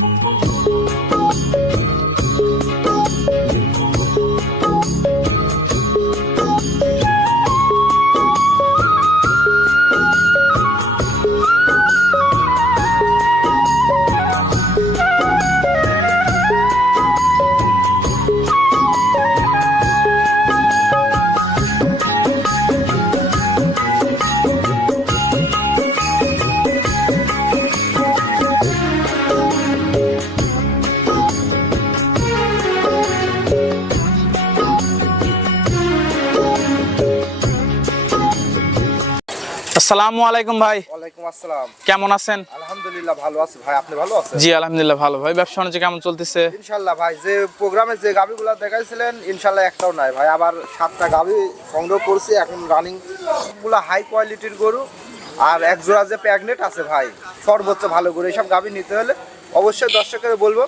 Música আসসালামু আলাইকুম ভাই। ওয়ালাইকুম আসসালাম। কেমন আছেন? আলহামদুলিল্লাহ ভালো আছি ভাই। আপনি ভালো আছেন? জি আলহামদুলিল্লাহ ভালো। ভাই ব্যবসা বাণিজ্য কেমন চলতেছে? ইনশাল্লাহ ভাই যে প্রোগ্রামে যে গাভিগুলো দেখাইছিলেন ইনশাল্লাহ একটাও নাই ভাই। আবার সাতটা গাভি সংগ্রহ করছি এখন রানিংগুলা হাই কোয়ালিটির গরু আর এক জোড়া যে প্যাগনেট আছে ভাই সর্বোচ্চ ভালো গরু। এইসব গাভি নিতে হলে অবশ্যই দর্শকের বলব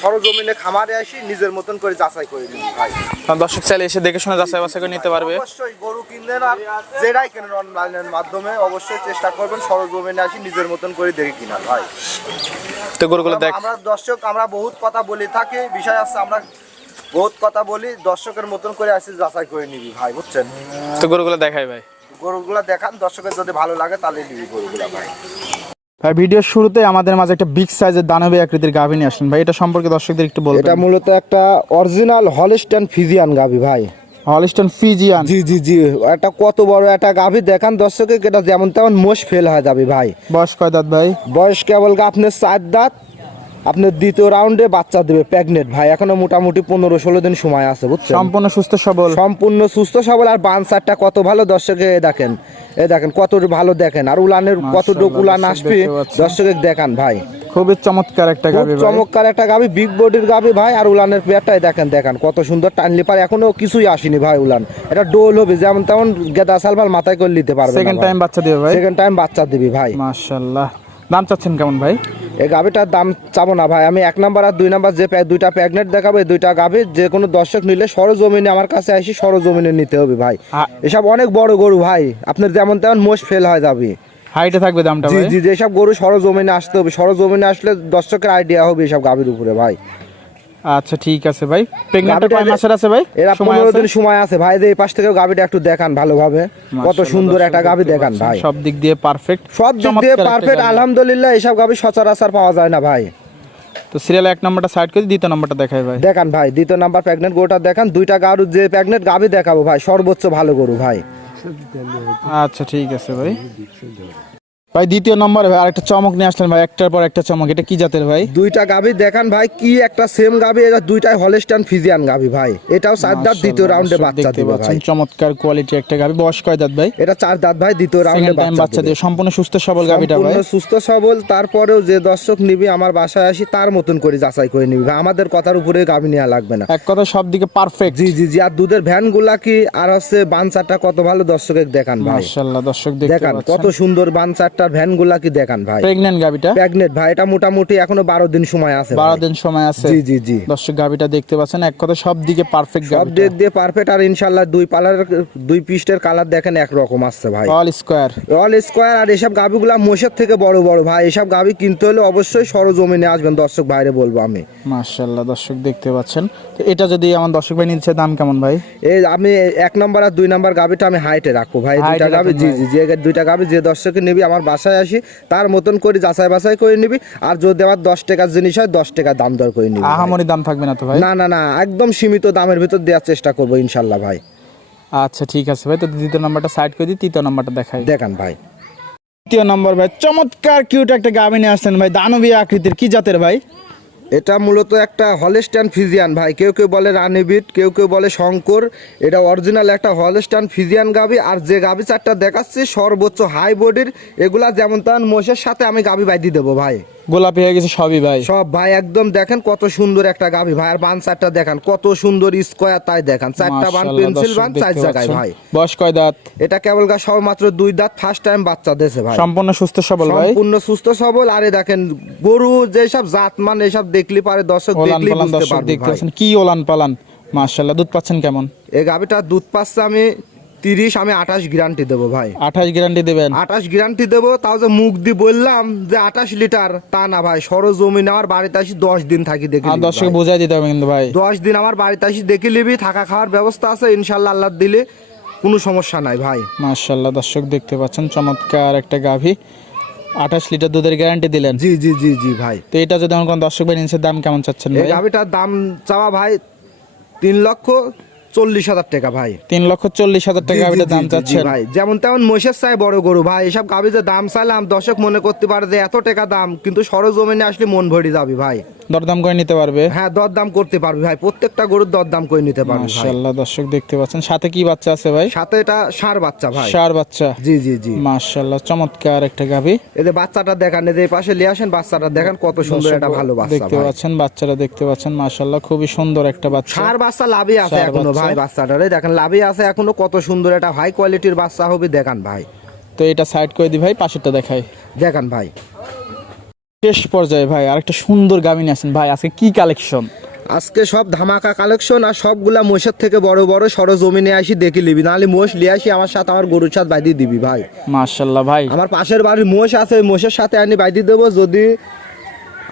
সরজমিনে খামারে আসি নিজের মতন করে যাচাই করে নিন ভাই। দর্শক চাইলে এসে দেখে শুনে যাচাই বাছাই করে নিতে পারবে। অবশ্যই আর যেটাই কেনেন অনলাইনের মাধ্যমে অবশ্যই চেষ্টা করবেন সরজমিনে আসি নিজের মতন করে দেখে কিনার ভাই। তো গরুগুলো দেখ। আমরা দর্শক আমরা বহুত কথা বলি থাকি বিষয় আছে আমরা বহুত কথা বলি দর্শকের মতন করে আসি যাচাই করে নিবি ভাই বুঝছেন? তো গরুগুলো দেখাই ভাই। গরুগুলা দেখান দর্শকের যদি ভালো লাগে তাহলে নিবি গরুগুলা ভাই। ভাই ভিডিওর শুরুতে আমাদের মাঝে একটা বিগ সাইজের দানবী আকৃতির গাভী নিয়ে আসলেন ভাই এটা সম্পর্কে দর্শকদের একটু বলবেন। এটা মূলত একটা অরিজিনাল হলিস্টান ফিজিয়ান গাভি ভাই। Holstein Friesian. জি জি জি। একটা কত বড় একটা গাভি দেখান দর্শকে এটা যেমন তেমন মোষ ফেল হয়ে যাবে ভাই। বয়স কয় দাঁত ভাই? বয়স কেবল আপনার সাত দাঁত। আপনার দ্বিতীয় রাউন্ডে বাচ্চা দেবে প্রেগনেন্ট ভাই। এখনও মোটামুটি পনেরো ষোলো দিন সময় আছে বুঝছেন? সম্পূর্ণ সুস্থ সবল। সম্পূর্ণ সুস্থ সবল আর বানসারটা কত ভালো দর্শকে দেখেন এ দেখেন কত ভালো দেখেন। আর উলানের কতটুকু উলান আসবে। দর্শকে দেখান ভাই। খুবই চমৎকার একটা গাবি চমৎকার একটা গাবি বিগ বডির গাবি ভাই আর উলানের পেয়ারটাই দেখেন দেখেন কত সুন্দর টানলি পার। এখনও কিছুই আসেনি ভাই উলান। এটা ডোল হবে যেমন তেমন গেদা সালভাল মাথায় করে নিতে পারবে সেকেন্ড টাইম বাচ্চা দিবে ভাই? সেকেন্ড টাইম বাচ্চা দিবি ভাই। মাশাআল্লাহ। দাম চাচ্ছেন কেমন ভাই? এই গাভিটার দাম চাবো না ভাই। আমি এক নাম্বার আর দুই নাম্বার যে দুইটা প্যাগনেট দেখাবো এই দুইটা গাভি যে কোনো দর্শক নিলে সরজমিনে আমার কাছে আসি সরজমিনে নিতে হবে ভাই। এসব অনেক বড় গরু ভাই। আপনার যেমন তেমন মোষ ফেল হয় যাবে। হাইটে থাকবে দামটা জি জি যেসব গরু সরজমিনে আসতে হবে সরজমিনে আসলে দর্শকের আইডিয়া হবে এসব গাভির উপরে ভাই। আচ্ছা ঠিক আছে ভাই। প্রেগন্যান্ট কয় মাসের আছে ভাই? এরা সময় পনেরো আছে? দিন সময় আছে ভাই এই পাশ থেকে গাভিটা একটু দেখান ভালোভাবে। কত সুন্দর একটা দেখতে দেখান ভাই। সব দিক দিয়ে পারফেক্ট সব দিক দিয়ে পারফেক্ট আলহামদুলিল্লাহ এসব গাভি সচরাচর পাওয়া যায় না ভাই। তো সিরিয়াল এক নম্বরটা সাইড করে দ্বিতীয় নম্বরটা দেখাই ভাই। দেখান ভাই দ্বিতীয় নাম্বার প্রেগনেন্ট গোটা দেখান দুইটা গরু যে প্রেগনেন্ট গাভি দেখাবো ভাই সর্বোচ্চ ভালো গরু ভাই। আচ্ছা ঠিক আছে ভাই। ভাই দ্বিতীয় নম্বরে ভাই আরেকটা চমক নিয়ে আসলেন ভাই একটার পর একটা চমক। এটা কি জাতের ভাই? দুইটা গাভি দেখান ভাই কি একটা সেম গাভি এটা দুইটাই হলিস্টান ফিজিয়ান গাভি ভাই। এটাও চার দাঁত দ্বিতীয় রাউন্ডে বাচ্চা দিবে ভাই। চমৎকার কোয়ালিটি একটা গাবি বয়স কয় দাঁত ভাই? এটা চার দাঁত ভাই দ্বিতীয় রাউন্ডে বাচ্চা দিয়ে সম্পূর্ণ সুস্থ সবল গাবিটা ভাই। সম্পূর্ণ সুস্থ সবল তারপরেও যে দর্শক নিবি আমার বাসায় আসি তার মতন করে যাচাই করে নিবি ভাই। আমাদের কথার উপরে গাভি নেওয়া লাগবে না। এক কথা সব দিকে পারফেক্ট জি জি জি আর দুধের ভ্যানগুলা কি আর হচ্ছে বানচারটা কত ভালো দর্শকের দেখান ভাই। মাশাআল্লাহ দর্শক দেখান কত সুন্দর বানচারটার ভ্যানগুলা কি দেখান ভাই? প্রেগন্যান্ট গাবিটা প্রেগনেন্ট ভাই এটা মোটামুটি এখনও বারো দিন সময় আছে বারো। দিন সময় আছে। জি জি জি। দর্শক গাবিটা দেখতে পাচ্ছেন এক কথা সব দিকে পারফেক্ট সব গাবি দিক দিয়ে পারফেক্ট আর ইনশাল্লাহ দুই পালার দুই পিস্টের কালার দেখেন এক রকম আসছে ভাই। অল স্কোয়ার অল স্কোয়ার আর এসব গাভিগুলা মোষের থেকে বড় বড় ভাই। এসব গাভি কিনতে হলে অবশ্যই সরজমিনে আসবেন দর্শক ভাইরে বলব আমি। মাশাআল্লাহ দর্শক দেখতে পাচ্ছেন। তো এটা যদি আমার দর্শক ভাই নিচ্ছে দাম কেমন ভাই? এই আমি এক নম্বর আর দুই নম্বর গাভিটা আমি হাইটে রাখব ভাই। দুইটা গাভি রাখবেন জি জি যে দুইটা গাভি যে দর্শকে নিবি আমার বাসায় আসি তার মতন করে যাচাই বাছাই করে নিবি। আর যদি আমার দশ টাকার জিনিস হয় দশ টাকা দাম দর করে নিবি আহামরি দাম থাকবে না তো ভাই? না না না একদম সীমিত দামের ভিতর দেওয়ার চেষ্টা করব ইনশাল্লাহ ভাই। আচ্ছা ঠিক আছে ভাই তো দ্বিতীয় নাম্বারটা সাইড করে দিই তৃতীয় নাম্বারটা দেখাই। দেখান ভাই। তৃতীয় নম্বর ভাই চমৎকার কিউট একটা গাভিনী আসছেন ভাই দানবীয় আকৃতির কি জাতের ভাই? এটা মূলত একটা হলেস্টান ফিজিয়ান ভাই। কেউ কেউ বলে রানিবিট কেউ কেউ বলে শঙ্কর। এটা অরিজিনাল একটা হলেস্টান ফিজিয়ান গাবি আর যে গাবি চারটা দেখাচ্ছি সর্বোচ্চ হাই বডির এগুলা যেমন তেমন মোষের সাথে আমি গাবি বাইদি দেবো ভাই। গোলাপি হয়ে গেছে সবই ভাই। সব ভাই একদম দেখেন কত সুন্দর একটা গাভি ভাই। আর বান চারটা দেখান কত সুন্দর স্কোয়ার তাই দেখান। চারটা বান পেন্সিল বান চার জায়গায় ভাই। বয়স কয় দাঁত? এটা কেবল গা সব মাত্র দুই দাঁত ফার্স্ট টাইম বাচ্চা দেশে ভাই। সম্পূর্ণ সুস্থ সবল ভাই? সম্পূর্ণ সুস্থ সবল। আরে দেখেন গরু যেসব জাত মান এসব দেখলি পারে দর্শক দেখলি বুঝতে পারবে কি ওলান পালান? মাশাআল্লাহ দুধ পাচ্ছেন কেমন? এই গাভিটা দুধ পাচ্ছে আমি তিরিশ আমি আঠাশ গ্যারান্টি দেবো ভাই। আঠাশ গ্যারান্টি দেবেন? আঠাশ গ্যারান্টি দেবো তাও যে মুখ দিয়ে বললাম যে আঠাশ লিটার তা না ভাই সরজমিনে আমার বাড়িতে আসি দশ দিন থাকি দেখি দর্শক। বোঝাই দিতে হবে কিন্তু ভাই। দশ দিন আমার বাড়িতে আসি দেখে নিবি থাকা খাওয়ার ব্যবস্থা আছে ইনশাল্লাহ আল্লাহ দিলে কোনো সমস্যা নাই ভাই। মার্শাল্লাহ দর্শক দেখতে পাচ্ছেন চমৎকার একটা গাভী। আঠাশ লিটার দুধের গ্যারান্টি দিলেন। জি জি জি জি ভাই। তো এটা যদি আমার কোনো দর্শক ভাই নিচের দাম কেমন চাচ্ছেন এই ভাই? গাভিটার দাম চাওয়া ভাই তিন লক্ষ চল্লিশ হাজার টাকা ভাই। তিন লক্ষ চল্লিশ হাজার টাকা দাম জি, ভাই। যেমন তেমন মহিষের চাই বড় গরু ভাই। এসব গাভি যে দাম চাইলাম দর্শক মনে করতে পারে যে এত টাকা দাম কিন্তু সরজমিনে আসলে মন ভরে যাবি ভাই। দরদাম করে নিতে পারবে? হ্যাঁ দরদাম করতে পারবে ভাই। প্রত্যেকটা গরুর দরদাম করে নিতে পারবি ভাই। মার্শাল্লাহ দর্শক দেখতে পাচ্ছেন। সাথে কি বাচ্চা আছে ভাই? সাথে এটা সার বাচ্চা ভাই। সার বাচ্চা? জি জি জি। মার্শাল্লাহ চমৎকার একটা গাভী। এদের বাচ্চাটা দেখান এদের পাশে নিয়ে আসেন বাচ্চাটা দেখেন কত সুন্দর একটা ভালো বাচ্চা দেখতে পাচ্ছেন বাচ্চাটা দেখতে পাচ্ছেন মার্শাল্লাহ খুবই সুন্দর একটা বাচ্চা। সার বাচ্চা লাভই আছে এখনও। ভাই বাচ্চাটারে। দেখেন লাভই আছে এখনও কত সুন্দর একটা হাই কোয়ালিটির বাচ্চা হবে দেখান ভাই। তো এটা সাইড করে দি ভাই পাশেরটা দেখাই। দেখান ভাই। শেষ পর্যায়ে ভাই আরেকটা সুন্দর গাভী আছেন ভাই আজকে কি কালেকশন আজকে সব ধামাকা কালেকশন আর সবগুলা মোষের থেকে বড় বড় সরজমিনে আসি দেখে নিবি। নাহলে মোষ লিয়ে আসি আমার সাথে আমার গরুর সাথে বাইদি দিবি ভাই। মার্শাল্লাহ ভাই। আমার পাশের বাড়ির মোষ আছে মোষের সাথে আনি বাইদি দেবো যদি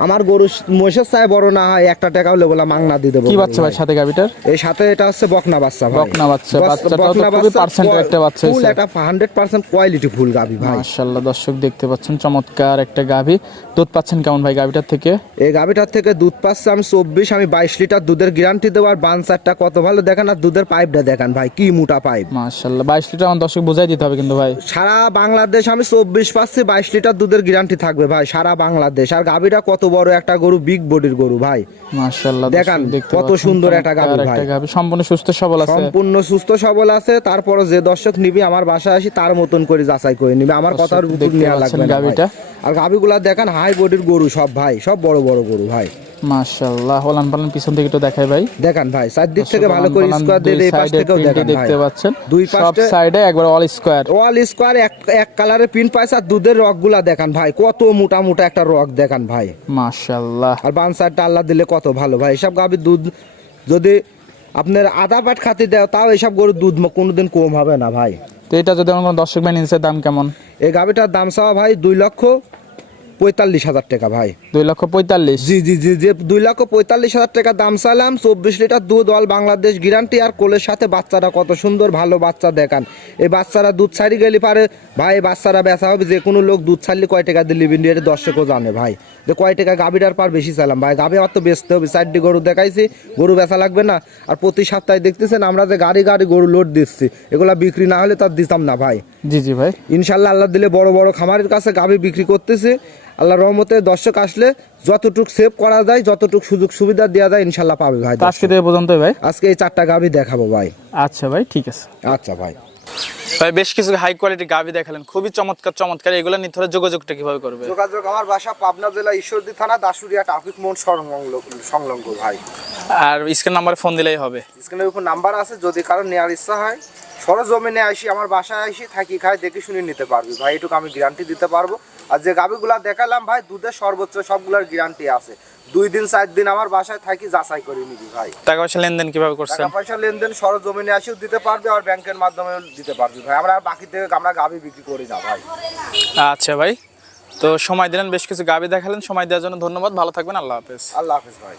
আমার গরু মোষের চাই বড় না হয় একটা টাকা হলে বলা মাংনা দিয়ে দেবো কি বাচ্চা ভাই সাথে গাভীটার? এই সাথে এটা হচ্ছে বকনা বাচ্চা ভাই। বকনা বাচ্চা, বাচ্চাটাও তো খুবই percent-এর একটা বাচ্চা full hundred percent quality full গাবি ভাই। মার্শাল্লাহ দর্শক দেখতে পাচ্ছেন চমৎকার একটা গাভী। দুধ পাচ্ছেন কেমন ভাই গাভীটার থেকে? এই গাভিটার থেকে দুধ পাচ্ছে আমি চব্বিশ আমি বাইশ লিটার দুধের গ্যারান্টি দেবো আর বানসারটা কত ভালো দেখেন আর দুধের পাইপটা দেখেন ভাই কি মোটা পাইপ মার্শাল্লাহ বাইশ লিটার আমার দর্শক বোঝাই দিতে হবে কিন্তু ভাই। সারা বাংলাদেশ আমি চব্বিশ পাচ্ছি বাইশ লিটার দুধের গ্যারান্টি থাকবে ভাই সারা বাংলাদেশ। আর গাভিটা কত বড় একটা গরু বিগ বডির গরু ভাই। মার্শাল্লাহ দেখান, কত সুন্দর একটা গাভী ভাই। সম্পূর্ণ সুস্থ সবল আছে। সম্পূর্ণ সুস্থ সবল আছে তারপর যে দর্শক নিবি আমার বাসায় আসি তার মতন করে যাচাই করে নিবি। আমার কথার উপর নেওয়া লাগবে গাবিটা আর গাভিগুলা দেখান হাই বডির গরু সব ভাই সব বড় বড় গরু ভাই। মার্শাল্লাহ হলান পালান পিছন থেকে একটু দেখাই ভাই। দেখান ভাই চারদিক থেকে ভালো করে স্কোয়ার দিয়ে এই পাশ থেকেও দেখান দেখতে পাচ্ছেন। দুই সব সাইডে একবার অল স্কোয়ার স্কোয়ার এক এক কালারের পিন পাইছে আর দুধের রকগুলা দেখান ভাই। কত মোটা মোটা একটা রক দেখান ভাই। মার্শাল্লাহ আর বান সাইডটা আল্লাহ দিলে কত ভালো ভাই। এসব গাভীর দুধ যদি আপনার আধা পাট খাতে দেও তাও এসব গরুর দুধ কোনোদিন কম হবে না ভাই। তো এটা যদি আমার দর্শক ভাই নিচে দাম কেমন? এই গাভীটার দাম চাওয়া ভাই দুই লক্ষ পঁয়তাল্লিশ হাজার টাকা ভাই। দুই লক্ষ পঁয়তাল্লিশ। জি জি জি যে দুই লক্ষ পঁয়তাল্লিশ হাজার টাকা দাম চাইলাম। চব্বিশ লিটার দুধ অল বাংলাদেশ গ্যারান্টি। আর কোলের সাথে বাচ্চারা কত সুন্দর ভালো বাচ্চা দেখান। এই বাচ্চারা দুধ ছাড়ি গেলে পারে। ভাই বাচ্চারা বেচা হবে যে কোনো লোক দুধ ছাড়লে কয় টাকা দিলে ইন্ডিয়ার দর্শকও জানে ভাই। যে কয় টাকা গাভীটার পার বেশি চাইলাম। ভাই গাভী আমার তো বেচতে হবে। চারটি গরু দেখাইছি গরু বেচা লাগবে না। আর প্রতি সপ্তাহে দেখতেছেন আমরা যে গাড়ি গাড়ি গরু লোড দিচ্ছি এগুলা বিক্রি না হলে তার দিতাম না ভাই। জি জি ভাই। ইনশাল্লাহ আল্লাহ দিলে বড় বড় খামারের কাছে গাভী বিক্রি করতেছে। আল্লাহ রহমতে দর্শক আসলে যতটুক সেভ করা যায় যতটুক সুযোগ সুবিধা দেওয়া যায় ইনশাল্লাহ পাবে ভাই আজকে থেকে পর্যন্ত ভাই। আজকে এই চারটা গাভী দেখাবো ভাই। আচ্ছা ভাই ঠিক আছে। আচ্ছা ভাই। ভাই বেশ কিছু হাই কোয়ালিটি গাভি দেখালেন। খুবই চমৎকার চমৎকার। এগুলো নিতে হলে যোগাযোগটা কীভাবে করবে? যোগাযোগ আমার বাসা পাবনা জেলা ঈশ্বরদী থানা দাসুরিয়া ট্রাফিক মোড় সংলগ্ন সংলগ্ন ভাই। আর স্ক্রিন নাম্বারে ফোন দিলেই হবে। স্ক্রিনের উপর নাম্বার আছে যদি কারও নেওয়ার ইচ্ছা হয় সরজমিনে আসি আমার বাসায় আসি থাকি খাই দেখে শুনে নিতে পারবি। ভাই এটুকু আমি গ্যারান্টি দিতে পারব। আর যে গাভিগুলা দেখালাম ভাই দুধের সর্বোচ্চ সবগুলোর গ্যারান্টি আছে। দুই দিন চার দিন আমার বাসায় থাকি যাচাই করে নিবি ভাই। টাকা পয়সা লেনদেন কীভাবে করছেন? টাকা পয়সা লেনদেন সরজমিনে আসেও দিতে পারবে আর ব্যাংকের মাধ্যমেও দিতে পারবি ভাই। আমরা আর বাকি থেকে আমরা গাভি বিক্রি করি না ভাই। আচ্ছা ভাই তো সময় দিলেন বেশ কিছু গাভি দেখালেন সময় দেওয়ার জন্য ধন্যবাদ ভালো থাকবেন আল্লাহ হাফেজ। আল্লাহ হাফেজ ভাই।